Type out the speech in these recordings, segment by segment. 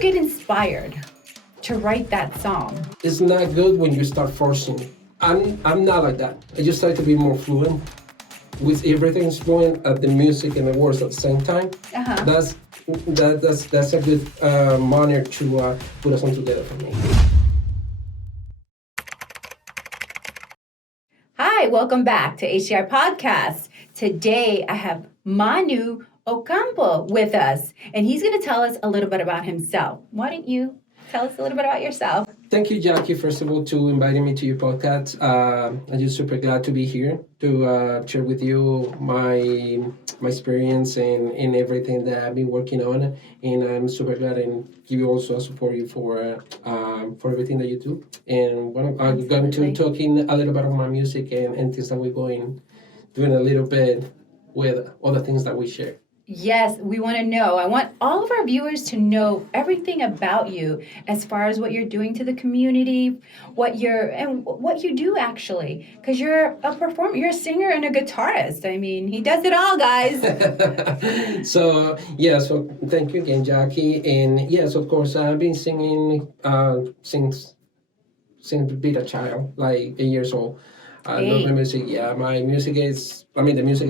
you get inspired to write that song? It's not good when you start forcing. I'm not like that. I just try to be more fluent with everything's fluent at the music and the words at the same time. Uh-huh. That's a good manner to put a song together for me. Hi, welcome back to HCI Podcast. Today I have Manu Ocampo with us, and he's going to tell us a little bit about himself. Why don't you tell us a little bit about yourself? Thank you, Jackie, first of all, to inviting me to your podcast. I'm just super glad to be here to share with you my experience and everything that I've been working on. And I'm super glad and give you also support you for everything that you do. And I'm going to talking a little bit about my music and things that we're doing a little bit with all the things that we share. Yes, we want to know. I want all of our viewers to know everything about you as far as what you're doing to the community, what you do actually, because you're a performer, you're a singer and a guitarist. I mean, he does it all, guys. So thank you again, Jackie. And yes, of course, I've been singing since being a child, like 8 years old. I love my music. Yeah, the music is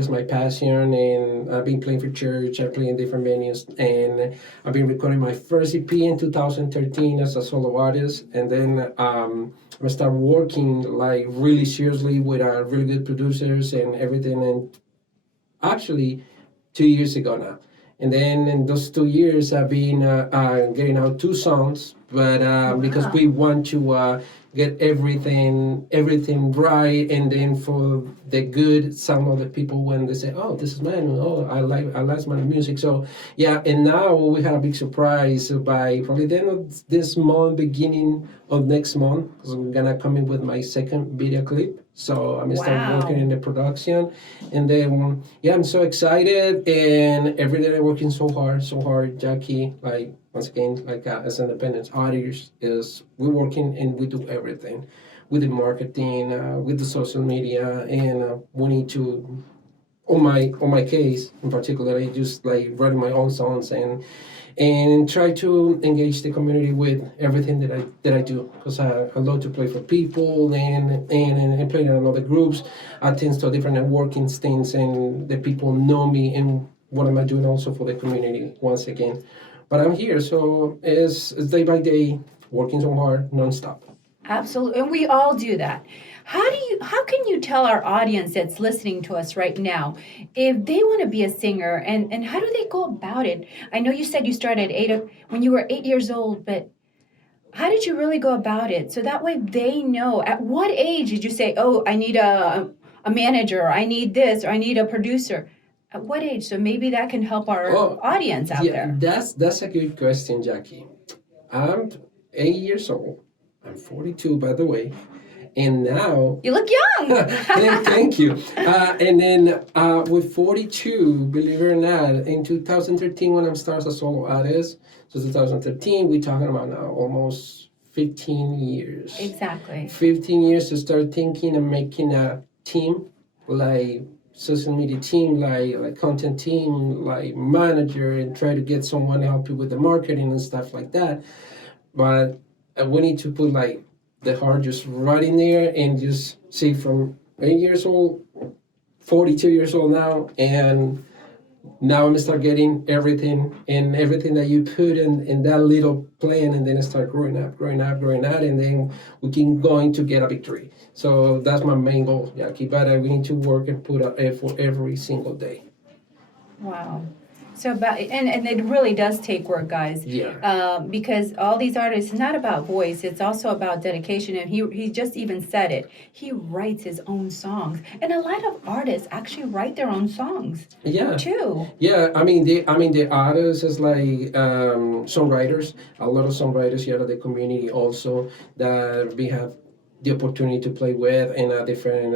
my passion, and I've been playing for church. I play in different venues, and I've been recording my first EP in 2013 as a solo artist, and then I started working like really seriously with really good producers and everything, and actually 2 years ago now. And then in those 2 years, I've been getting out 2 songs, but because we want to get everything right, and then for the good sound of the people when they say, "Oh, this is Manu. Oh, I like Manu music." So yeah, and now we had a big surprise by probably the end of this month, beginning of next month, because I'm gonna come in with my second video clip. So I'm start working in the production, and then I'm so excited, and every day I'm working so hard, Jackie. Like once again, like as independent artists, is we're working and we do everything, with the marketing, with the social media, and we need to. On my case in particular, I just like writing my own songs and try to engage the community with everything that I do, because I love to play for people and play in other groups, attend to different networking things, and the people know me and what am I doing also for the community once again. But I'm here, so it's day by day, working so hard, nonstop. Absolutely, and we all do that. How can you tell our audience that's listening to us right now if they want to be a singer, and how do they go about it? I know you said you started when you were 8 years old, but how did you really go about it? So that way they know. At what age did you say, "Oh, I need a manager, or I need this, or I need a producer"? At what age? So maybe that can help our audience out there. That's a good question, Jackie. I'm 8 years old. I'm 42, by the way. And now you look young. Thank you. And then with 42, believe it or not, in 2013 when I started as a solo artist, so 2013, we're talking about now almost 15 years. Exactly. 15 years to start thinking and making a team, like social media team, like content team, like manager, and try to get someone to help you with the marketing and stuff like that. But we need to put like the heart just right in there and just see from 8 years old, 42 years old now, and now I'm start getting everything that you put in that little plan, and then I start growing up, and then we can going to get a victory. So that's my main goal, Jackie. But we need to work and put out effort every single day. Wow. So and it really does take work, guys. Yeah. Because all these artists, it's not about voice, it's also about dedication. And he just even said it. He writes his own songs, and a lot of artists actually write their own songs. Yeah. Too. Yeah. I mean the artists is like songwriters. A lot of songwriters here at the community also that we have the opportunity to play with in different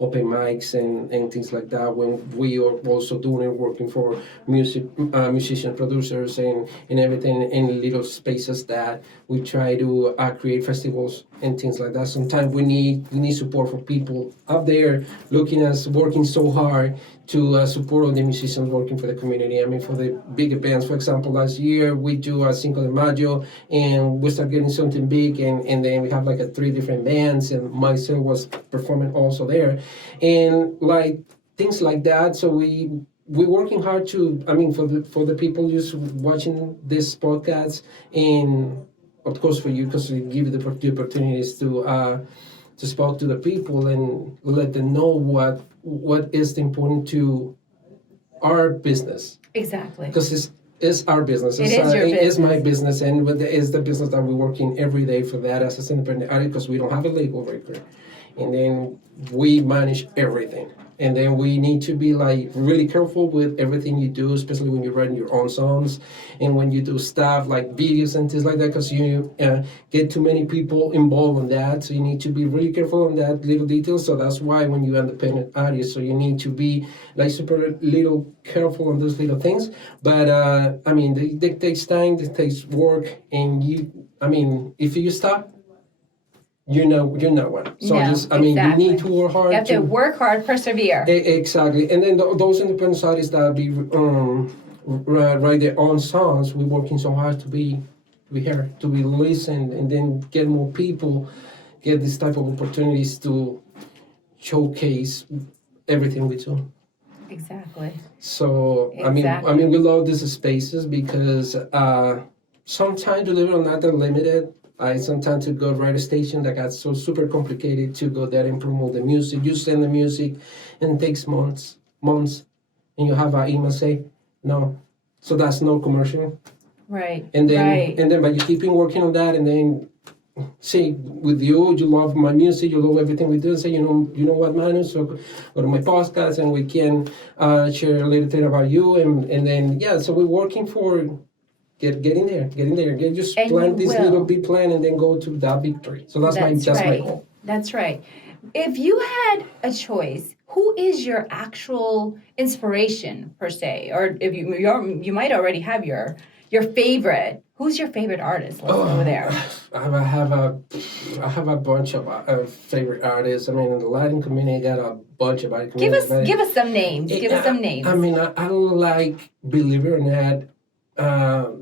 open mics and things like that, when we are also doing working for musician producers and everything in little spaces that we try to create festivals and things like that. Sometimes we need support from people out there looking at us working so hard to support all the musicians working for the community. I mean, for the big events, for example, last year we do a Cinco de Mayo, and we start getting something big, and then we have like 3 different bands, and myself was performing also there, and like things like that. So we're working hard to, I mean, for the people just watching this podcast, and of course for you, because we give you the opportunities to speak to the people and let them know what is important to our business, Exactly. because it's our business. It is your It's my business. business, and it's the business that we're working every day for that as an independent artist, because we don't have a label record, and then we manage everything. And then we need to be like really careful with everything you do, especially when you're writing your own songs and when you do stuff like videos and things like that, because you get too many people involved in that. So you need to be really careful on that little details. So that's why when you're independent artist, so you need to be like super little careful on those little things. But I mean, they takes time, it takes work, and I mean, if you stop, you're not one. So No, just, I mean, exactly. you need to work hard. You have to work hard, persevere. Exactly, and then those independent artists that be write their own songs, we're working so hard to be heard, to be listened, and then get more people, get this type of opportunities to showcase everything we do. Exactly. So I Exactly. mean, we love these spaces because sometimes, believe it or not, they're limited. I sometimes to go write a station that got so super complicated to go there and promote the music. You send the music, and it takes months, and you have an email say no, so that's no commercial. Right. And then Right. but you keep on working on that, and then say with you love my music, you love everything we do. And say you know what, Manu, so go to my podcast and we can share a little thing about you, and then so we're working for. Getting there. Just And plant you this will. little big plan and then go to that victory. So that's my right. goal. That's right. If you had a choice, who is your actual inspiration per se, or if you might already have your favorite. Who's your favorite artist? Let's go there. I have a bunch of favorite artists. I mean, in the Latin community, I got a bunch of Give us some names. Give us some names. I mean, I like, believe it or not,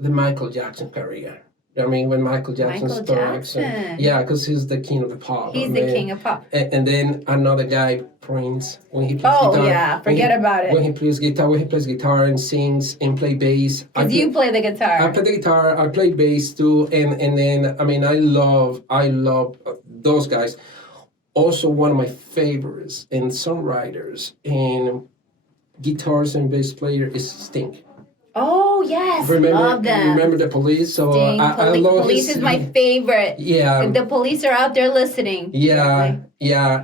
the Michael Jackson career. I mean, when Michael Jackson starts, because he's the king of the pop. He's the king of pop. And then another guy, Prince, when he plays guitar. Oh yeah, forget about it. When he plays guitar and sings and play bass. Because you play the guitar. I play the guitar. I play bass too, and then I mean, I love those guys. Also, one of my favorites and songwriters and guitars and bass player is Sting. Oh yes, love them. Remember the Police? So Sting, I love Police is my favorite. Yeah. If the Police are out there listening. Yeah.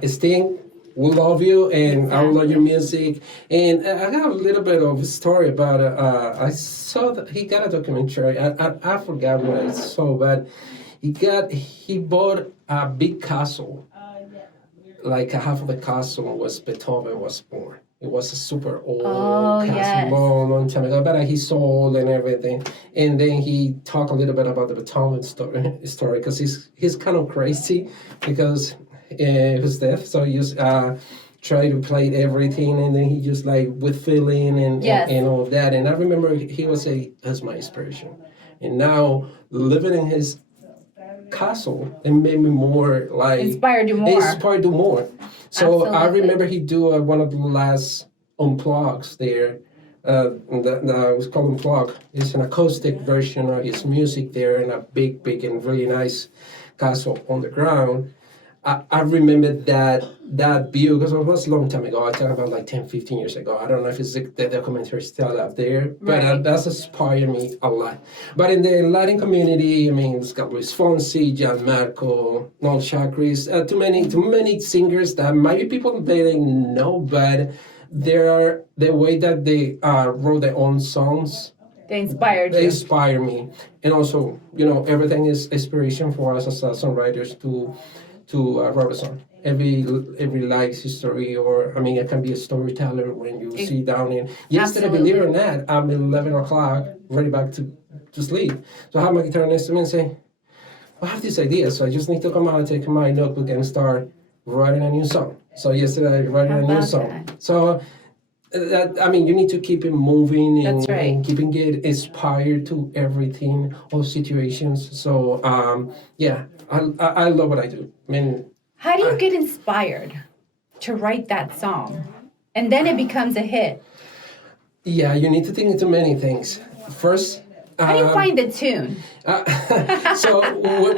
Sting, we love you, and I love your music. And I got a little bit of a story about it. I saw that he got a documentary. I forgot what I saw, but he bought a big castle. Like half of the castle was Beethoven was born. It was a super old castle, long time ago. But he sold and everything. And then he talked a little bit about the Beethoven story because he's kind of crazy because his death. So he just try to play everything, and then he just like with feeling and all that. And I remember he would say, "That's my inspiration." And now living in his castle, it made me more like inspired you more. So I remember he do one of the last unplugs there. That was called unplug. It's an acoustic version of his music there in a big and really nice castle on the ground. I remember that view because it was a long time ago. I talk about like 10, 15 years ago. I don't know if it's the documentary still out there, but that's inspired me a lot. But in the Latin community, I mean, it's got Luis Fonsi, Gianmarco, Noel Chakris, too many singers that maybe people they didn't know, but they're the way that they wrote their own songs. They inspired you. They inspire me, and also everything is inspiration for us as songwriters to write a song. Every life's history, or I mean, it can be a storyteller when you sit down and yesterday, believe it or not, I'm 11 o'clock, ready back to sleep. So I have my guitar next to me and say, I have this idea, so I just need to come out and take my notebook and start writing a new song. So yesterday, I writing a new song. So I mean, you need to keep it moving That's right. and keeping it inspired to everything, all situations. So, yeah, I love what I do. I mean, How do you get inspired to write that song? And then it becomes a hit. yeah, you need to think into many things. First, How do you find the tune? so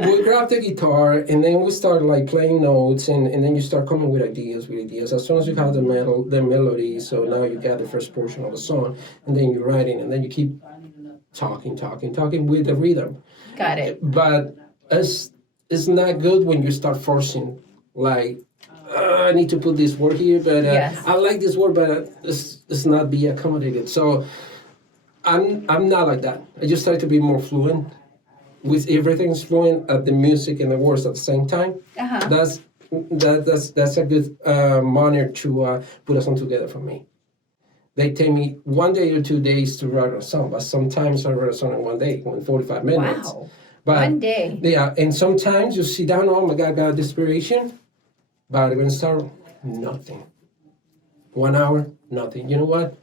we grab the guitar and then we start like playing notes and then you start coming with ideas. As soon as you have the melody, so now you got the first portion of the song and then you're writing and then you keep talking with the rhythm. Got it. But it's not good when you start forcing like I need to put this word here, but Yes. I like this word, but it's not be accommodated. So I'm not like that. I just try to be more fluent with everything's fluent at the music and the words at the same time. Uh-huh. That's a good manner to put a song together for me. They take me 1 day or 2 days to write a song, but sometimes I write a song in 1 day, in 45 minutes. Wow. But 1 day. yeah, and sometimes you sit down, oh my God, I got inspiration, but when start, nothing. 1 hour, nothing. You know what?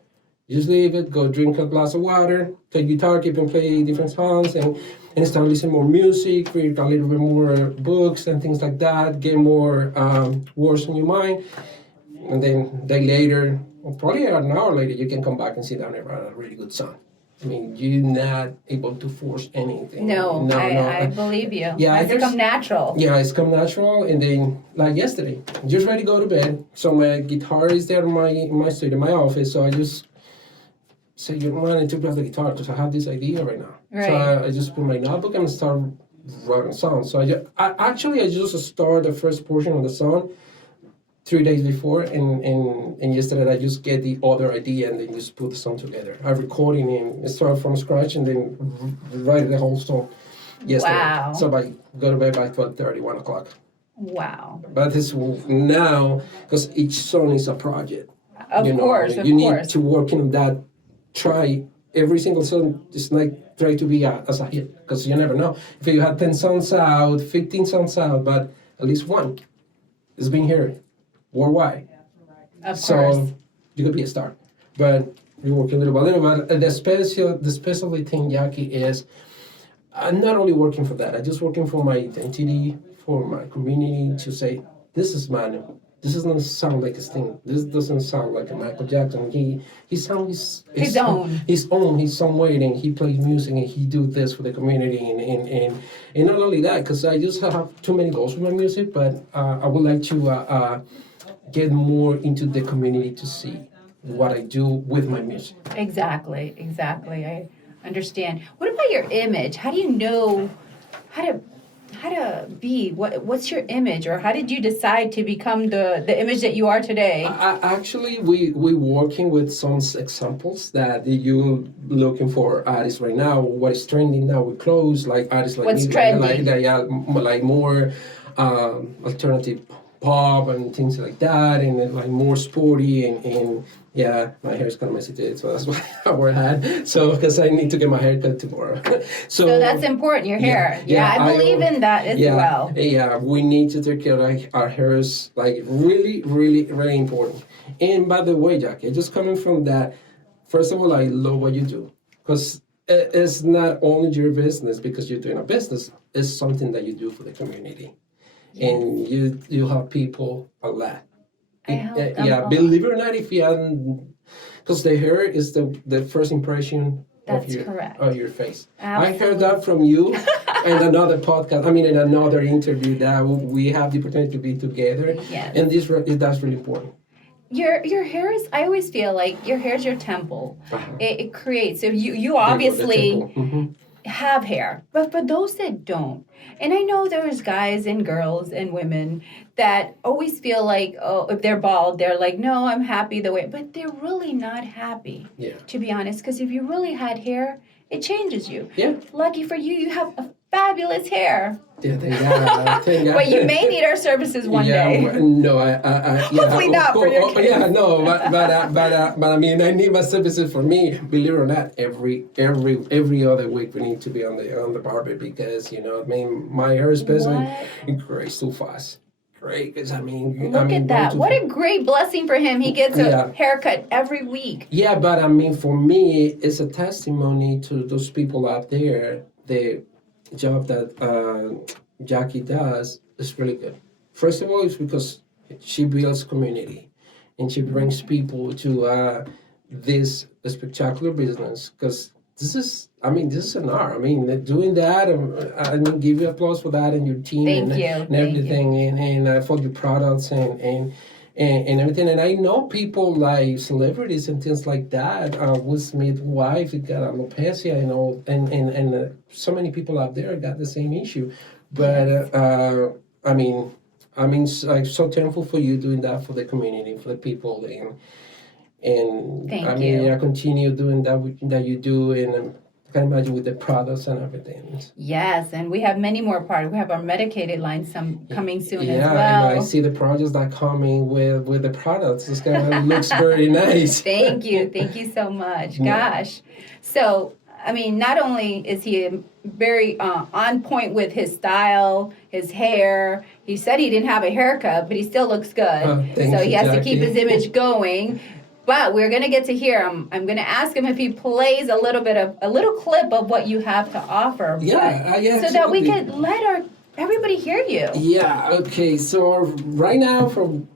Just leave it, go drink a glass of water, take guitar, keep and play different songs, and start listening more music, read a little bit more books and things like that, get more words in your mind. And then day later, or probably an hour later, you can come back and sit down and write a really good song. I mean, you're not able to force anything. No, I believe you. Yeah, It's come natural. Yeah, it's come natural. And then, like yesterday, just ready to go to bed. So my guitar is there in my studio, in my office. So I just say, you know what, I took out the guitar because I have this idea right now. Right. So I just put my notebook and start writing songs. So I just start the first portion of the song 3 days before, and yesterday I just get the other idea and then just put the song together. I recording and start from scratch and then write the whole song yesterday. Wow. So I go to bed by 12:30, 1 o'clock. Wow. But this now, because each song is a project. Of course, you need to work on that. Try every single song. Just like try to be as a hit, because you never know. If you have 10 songs out, 15 songs out, but at least one is being heard worldwide. Of So course. you could be a star. But you work a little by little. But the special thing, Jackie, is I'm not only working for that. I'm just working for my identity, for my community, to say this is Manu. This doesn't sound like his thing. This doesn't sound like a Michael Jackson. He sounds His own. His own. His some way, and he plays music and he do this for the community and not only that, because I just have too many goals with my music, but I would like to get more into the community to see what I do with my music. Exactly. I understand. What about your image? How do you know how to be? What's your image, or how did you decide to become the image that you are today? Actually, we working with some examples that you looking for artists right now. What is trending now with clothes, like artists like What's me, trending? like more alternative pop and things like that, and then like more sporty and yeah, my hair is kind of messy today, so that's why I wear a hat. So because I need to get my hair cut tomorrow. So that's important. Your hair. Yeah, I believe in that as well. Yeah, we need to take care of our hairs, like really, really, really important. And by the way, Jackie, just coming from that, first of all, I love what you do, because it's not only your business because you're doing a business. It's something that you do for the community. And you help people a lot. I help them Yeah, a believe it or not, if you haven't, because the hair is the first impression That's correct. of your face. Absolutely. I heard that from you in another podcast. I mean, in another interview that we have the opportunity to be together. Yes. And that's really important. Your hair is. I always feel like your hair is your temple. Uh-huh. It creates. So you There you go, the obviously temple. Mhm. have hair, but for those that don't, and I know there's guys and girls and women that always feel like, oh, if they're bald, they're like, no, I'm happy the way, but they're really not happy. Yeah. To be honest, because if you really had hair, it changes you. Yeah. Lucky for you, you have a fabulous hair. Yeah, thank God. Thank God. But you may need our services one day. No, I Hopefully not for your case. Yeah, no, but I mean, I need my services for me. Believe it or not, every other week we need to be on the barber because I mean, my hair especially What? it grows too fast. great because I mean, Look at that. What a great blessing for him. He gets a haircut every week. Yeah, but I mean, for me, it's a testimony to those people out there. The job that Jackie does is really good. First of all, it's because she builds community and she brings people to this spectacular business because this is an art. I mean, doing that, I mean, give you applause for that and your team and everything, and for your products and everything. And I know people like celebrities and things like that. Will Smith's wife, he got alopecia, you know, and so many people out there got the same issue. But I'm so thankful for you doing that for the community, for the people, and Thank you. I continue doing that you do, and I can imagine with the products and everything. Yes, and we have many more products. We have our medicated line coming soon as well. Yeah, and I see the projects that coming with the products. This kind of looks very nice. Thank you so much. Gosh, so I mean, not only is he very on point with his style, his hair. He said he didn't have a haircut, but he still looks good. So he has to keep his image going. But we're gonna get to hear him. I'm gonna ask him if he plays a little clip of what you have to offer. Yeah, so that we can let everybody hear you. Yeah. Okay. So right now, from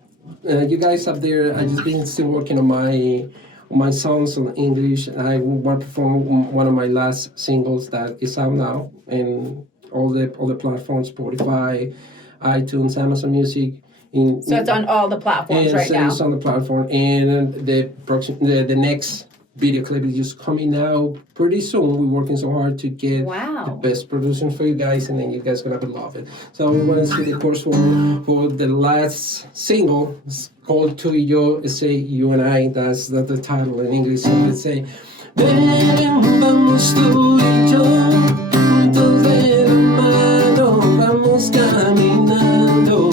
you guys up there, I just been still working on my songs in English. I want to perform one of my last singles that is out now in all the platforms: Spotify, iTunes, Amazon Music. So it's on all the platforms right now. It's on the platform, and the next video clip is just coming out pretty soon. We're working so hard to get the best production for you guys, and then you guys are gonna love it. So we want to see the course for the last single. It's called "Tú y Yo." It's say "You and I." That's the title in English. So let's say, "Ven, vamos tú y yo, juntos de la mano, vamos caminando.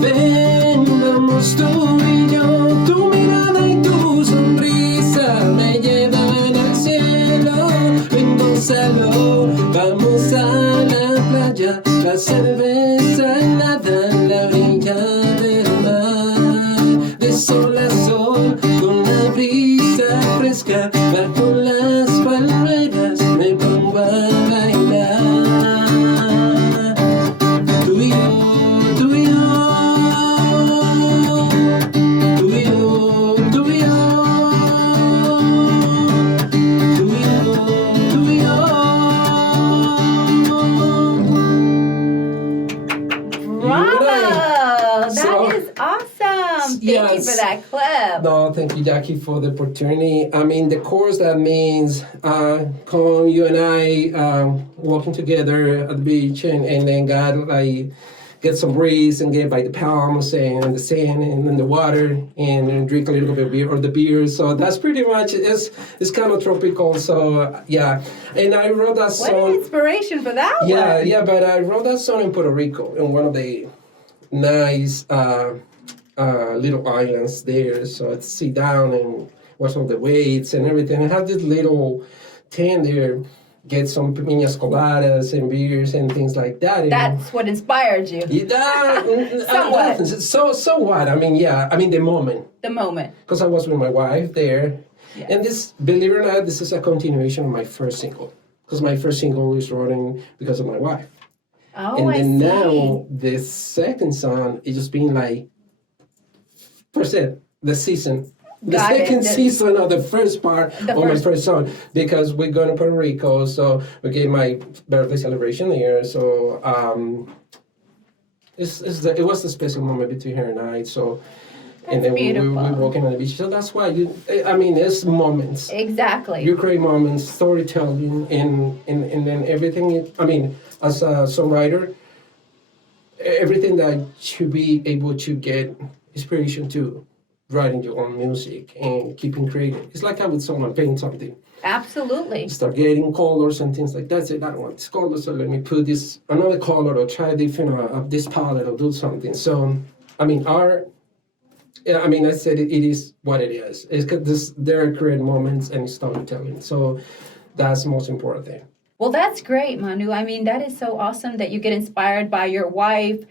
Ven, vamos tú y yo, tu mirada y tu sonrisa me llevan al cielo. Ven, gózalo, vamos a la playa, la cerveza helada en la orilla del mar. De sol a sol, con la brisa fresca, bajo las palmeras me pongo a bailar. Tú y yo. Thank you for that clip. No, thank you, Jackie, for the opportunity. I mean, the chorus that means come you and I walking together at the beach and then God like get some breeze and get by the palms and the sand and then the water and drink a little bit of beer or the beer. So that's pretty much it's kind of tropical. So yeah, and I wrote that song. What an inspiration for that one. Yeah, but I wrote that song in Puerto Rico in one of the nice. Little islands there, so I'd sit down and watch all the waves and everything. I have this little tent there, get some piñas coladas and beers and things like that. That's what inspired you. Somewhat. So what? I mean, the moment. The moment. Because I was with my wife there, and this, believe it or not, this is a continuation of my first single. Because my first single was written because of my wife. Oh, and then now the second song is just being like. The season. The second season of the first part of my first song, because we're going to Puerto Rico, so we gave my birthday celebration there. So it was a special moment between her and I. So and then we were walking on the beach. So that's why it's moments. Exactly. You create moments, storytelling, and then everything. I mean, as a songwriter, everything that you be able to get inspiration to writing your own music and keeping creative. It's like how would someone paint something. Absolutely. Start getting colors and things like that. Say, I don't want this color, so let me put this another color or try different of this palette or do something. So, I mean, art. Yeah, I mean, I said it is what it is. It's because there are creative moments and storytelling. So, that's the most important thing. Well, that's great, Manu. I mean, that is so awesome that you get inspired by your wife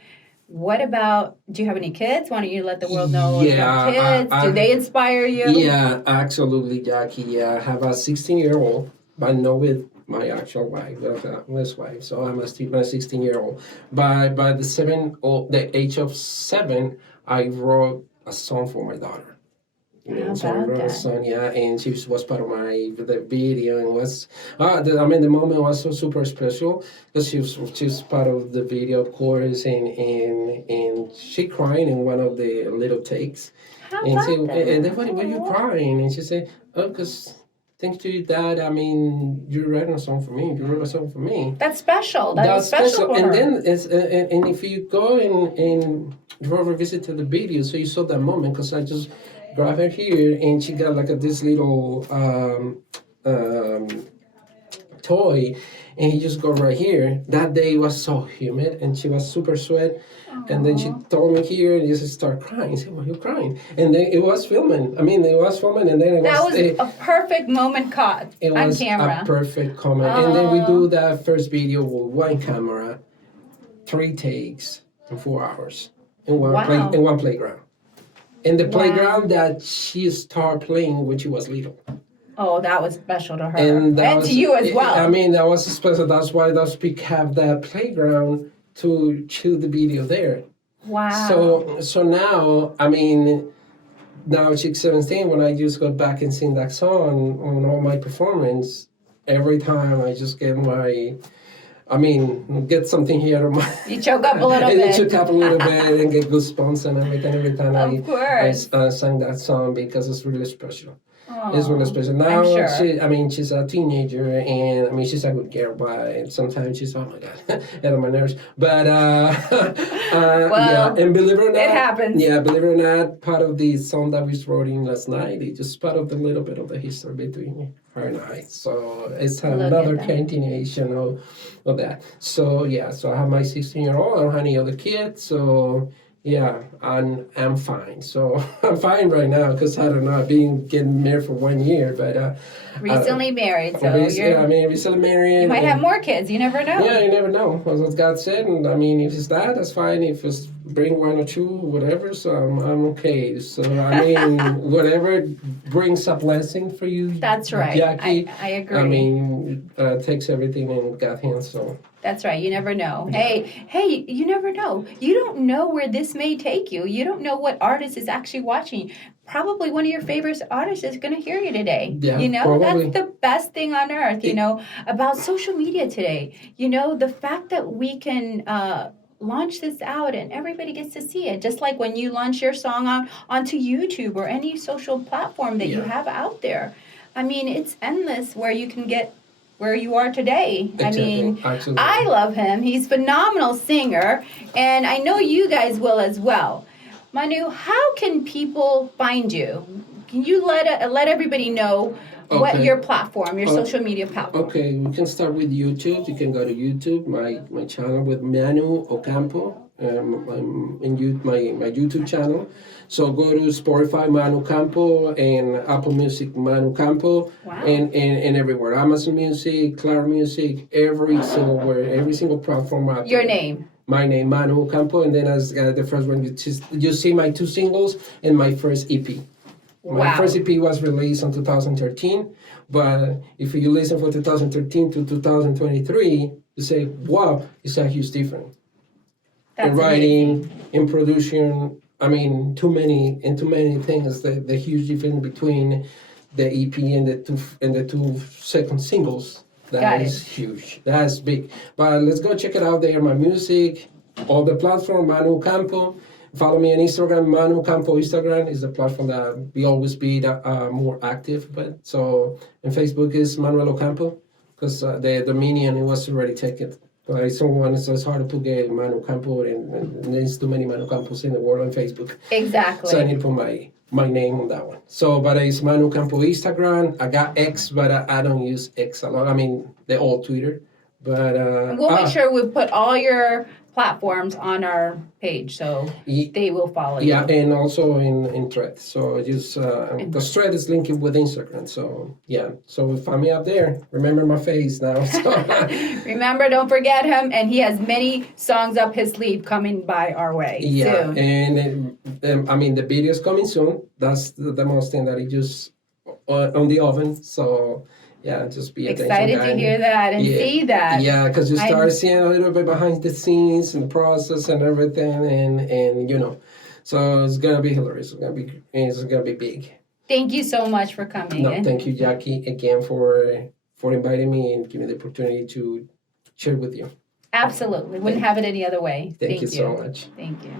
What about, do you have any kids? Why don't you let the world know if you have Yeah, kids? Do they inspire you? yeah, absolutely, Jackie. Yeah, I have a 16-year-old, but not with my actual wife, with wife. So I'm a 16-year-old. By the age of 7, I wrote a song for my daughter. How So I about wrote a that? song, yeah, and she was part of the video, and was the moment was so super special because she was part of the video, of course, and she crying in one of the little takes, How and about say, and then that? what are you Aw. crying? And she said, oh, because thanks to your dad, I mean, you writing a song for me, you wrote a song for me. That's special. That was That's special for and her. then and if you go and revisit the video, so you saw that moment because I just grabbed her here and she got like this little um, toy, and he just go right here. That day was so humid and she was super sweat. And then she Aw. told me here and just start crying. I said, "Why are you crying?" And then it was filming. I mean, it was filming, and then That was a perfect moment caught it on was camera. a perfect comment. And then we Oh. do that first video with one camera, 3 takes in 4 hours in one Wow. in one playground. In the Wow. playground that she started playing when she was little. Oh, that was special to her. And that to you as well. I mean, that was special. That's why those people have that playground to shoot the video there. Wow. So now, I mean, now she's 17. When I just got back and sing that song on all my performance, every time I just get get something here on my. You choke up a little and bit. choke up a little bit and get goosebumps and everything every time Of course. I sang that song because it's really special. Oh, It's really special. Now sure. she's a teenager, and I mean she's a good girl, but sometimes she's, oh my god, get on my nerves. But yeah, and believe it or not, it happens. Yeah, believe it or not, part of the song that we wrote in last night, it's just part of the little bit of the history between her and I. So it's another continuation of that. So yeah, so I have my 16-year-old. I don't have any other kids, so. Yeah, I'm fine. So I'm fine right now because I don't know. I've been getting married for 1 year, but recently married, so recently married. You might have more kids. You never know. Yeah, you never know. That's what God said, and I mean, if it's that's fine. If it's bring 1 or 2, whatever. So I'm okay. So I mean, whatever brings a blessing for you. That's right. Jackie. I agree. I mean, takes everything in God's hands. So. That's right. You never know. Hey, you never know. You don't know where this may take you. You don't know what artist is actually watching. Probably one of your favorite artists is going to hear you today. Yeah, you know, probably. that's the best thing on earth, about social media today. The fact that we can launch this out and everybody gets to see it. Just like when you launch your song onto YouTube or any social platform that you have out there. I mean, it's endless where you can get where you are today. Exactly. I mean, Absolutely. I love him. He's a phenomenal singer, and I know you guys will as well. Manu, how can people find you? Can you let everybody know what your platform, your social media platform? Okay, we can start with YouTube. You can go to YouTube, my channel with Manu Ocampo, my YouTube channel. So go to Spotify Manu Ocampo and Apple Music Manu Ocampo, and everywhere. Amazon Music, Cloud Music, every single platform out Your there. name. My name, Manu Ocampo, and then as the first one, you see my 2 singles and my first EP. My first EP was released in 2013, but if you listen from 2013 to 2023, you say, wow, it's a huge difference. That's in writing, amazing. in production, I mean, too many things. The huge difference between the EP and the two second singles. That is huge. That's big. But let's go check it out there. My music, all the platform, Manu Ocampo. Follow me on Instagram, Manu Ocampo. Instagram is the platform that we always be more active. But so, and Facebook is Manuel Ocampo, because the dominion, it was already taken. Someone says it's hard to get Manu Ocampo, and there's too many Manu Ocampos in the world on Facebook. Exactly. So I need to put my name on that one. So, but it's Manu Ocampo Instagram. I got X, but I don't use X a lot. I mean, the old Twitter. But And we'll make sure we put all your platforms on our page so Ye- they will follow yeah, you. and also in Thread. So just because Thread is linked with Instagram. So yeah, so find me up there. Remember my face now. So Remember, don't forget him, and he has many songs up his sleeve coming by our way yeah, soon. and I mean the video is coming soon. That's the most thing that it just on the oven. So yeah, just be attention, Excited guy. to hear that and Yeah, see that. yeah, because you I'm- start seeing a little bit behind the scenes and the process and everything, and you know, so it's gonna be hilarious. It's gonna be big. Thank you so much for coming. No, And thank you, Jackie, again for inviting me and giving me the opportunity to share with you. absolutely. Wouldn't have it any other way. Thank you so much. Thank you.